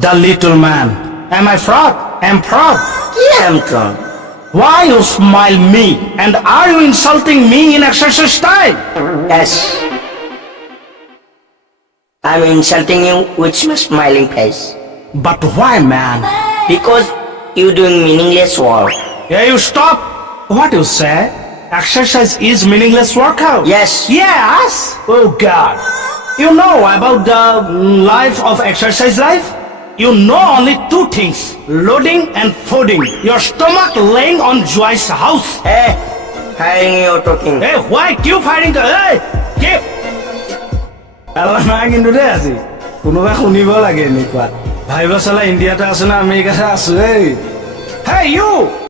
The little man. Am I fraud? Am proud. Yeah, I'm drunk. Why you smile me? And are you insulting me in exercise time? Yes. I'm insulting you with my smiling face. But why, man? Because you're doing meaningless work. Yeah, you stop. What you say? Exercise is meaningless workout. Yes. Yes. Oh God. You know about the life of exercise life? You know only two things, loading and fooding. Your stomach laying on Joyce's house. Hey, hiring you're talking. Hey, why keep fighting the... Hey, keep! Alam na কিন্তু দে আজি কোনোবা শুনিব লাগে এনেকুৱা viva চালা ইণ্ডিয়াতে আছে না আমেৰিকাতে আছে এই Hey, you!